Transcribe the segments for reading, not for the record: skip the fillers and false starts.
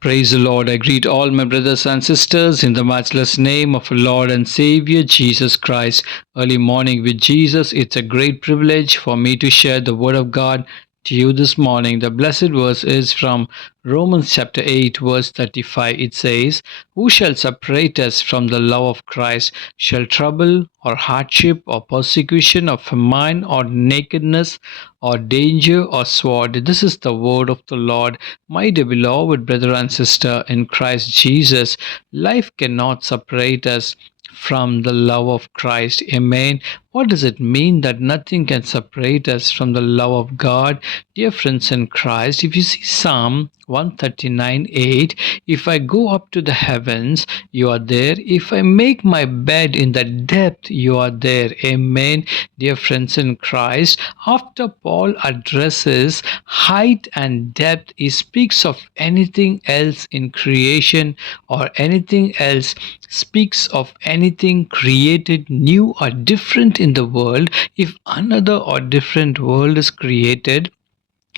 Praise the Lord. I greet all my brothers and sisters in the matchless name of our Lord and Savior Jesus Christ. Early morning with Jesus. It's a great privilege for me to share the Word of God to you this morning. The blessed verse is from Romans chapter 8, verse 35. It says, "Who shall separate us from the love of Christ? Shall trouble or hardship or persecution or famine or nakedness or danger or sword?" This is the word of the Lord. My dear beloved brother and sister in Christ Jesus, life cannot separate us from the love of Christ. Amen. What does it mean that nothing can separate us from the love of God? Dear friends in Christ, if you see Psalm 139:8, if I go up to the heavens, you are there. If I make my bed in the depth, you are there. Amen. Dear friends in Christ, after Paul addresses height and depth, he speaks of anything else in creation or anything else, speaks of anything created new or different in the world. If another or different world is created,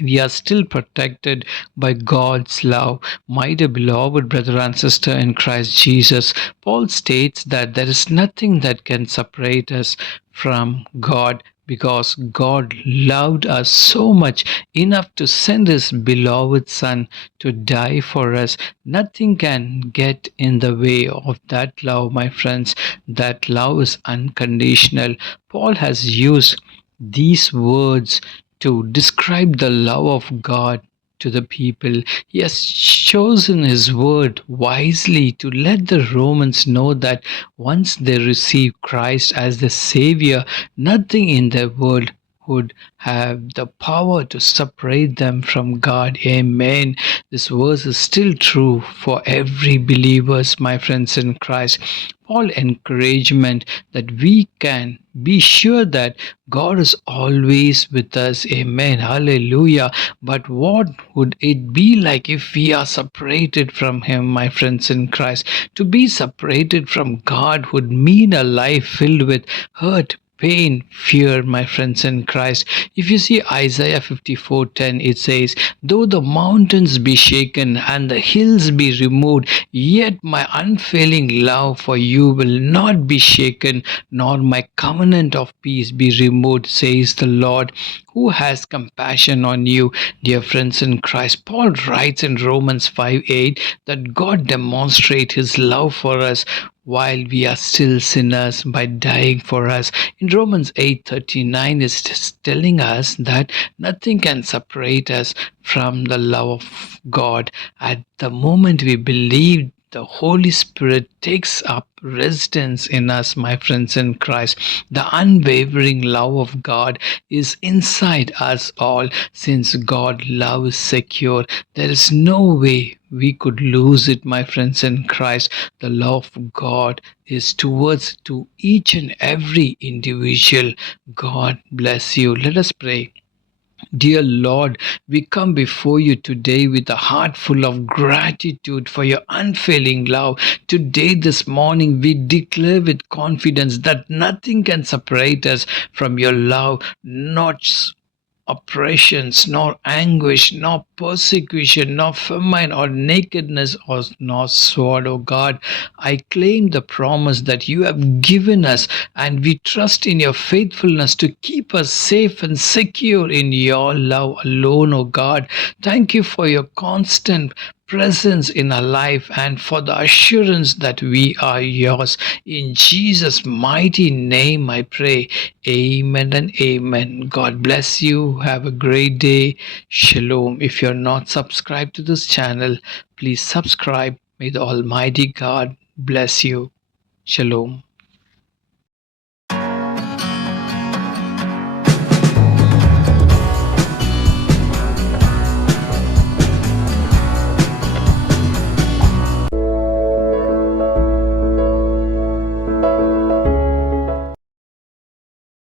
we are still protected by God's love. My dear beloved brother and sister in Christ Jesus, Paul states that there is nothing that can separate us from God, because God loved us so much enough to send his beloved Son to die for us. Nothing can get in the way of that love, my friends. That love is unconditional. Paul has used these words to describe the love of God to the people. He has chosen his word wisely to let the Romans know that once they receive Christ as the Savior, nothing in the world would have the power to separate them from God. Amen. This verse is still true for every believers, my friends in Christ. Paul encouragement that we can be sure that God is always with us. Amen. Hallelujah. But what would it be like if we are separated from Him, my friends in Christ? To be separated from God would mean a life filled with hurt, pain, fear, my friends in Christ. If you see Isaiah 54:10, it says, "Though the mountains be shaken and the hills be removed, yet my unfailing love for you will not be shaken, nor my covenant of peace be removed, says the Lord, who has compassion on you." Dear friends in Christ, Paul writes in Romans 5:8 that God demonstrates his love for us while we are still sinners by dying for us. In Romans 8:39 is just telling us that nothing can separate us from the love of God. At the moment we believe, the Holy Spirit takes up residence in us, my friends in Christ. The unwavering love of God is inside us all. Since God love is secure, there is no way we could lose it, my friends in Christ. The love of God is towards to each and every individual. God bless you. Let us pray. Dear Lord, we come before you today with a heart full of gratitude for your unfailing love. Today, this morning, we declare with confidence that nothing can separate us from your love, not oppressions, nor anguish, nor persecution, nor famine, or nakedness, or nor sword. O God, I claim the promise that you have given us, and we trust in your faithfulness to keep us safe and secure in your love alone. O God, thank you for your constant presence in our life and for the assurance that we are yours. In Jesus' mighty name I pray. Amen and amen. God bless you. Have a great day. Shalom. If you're not subscribed to this channel, please subscribe. May the Almighty God bless you. Shalom.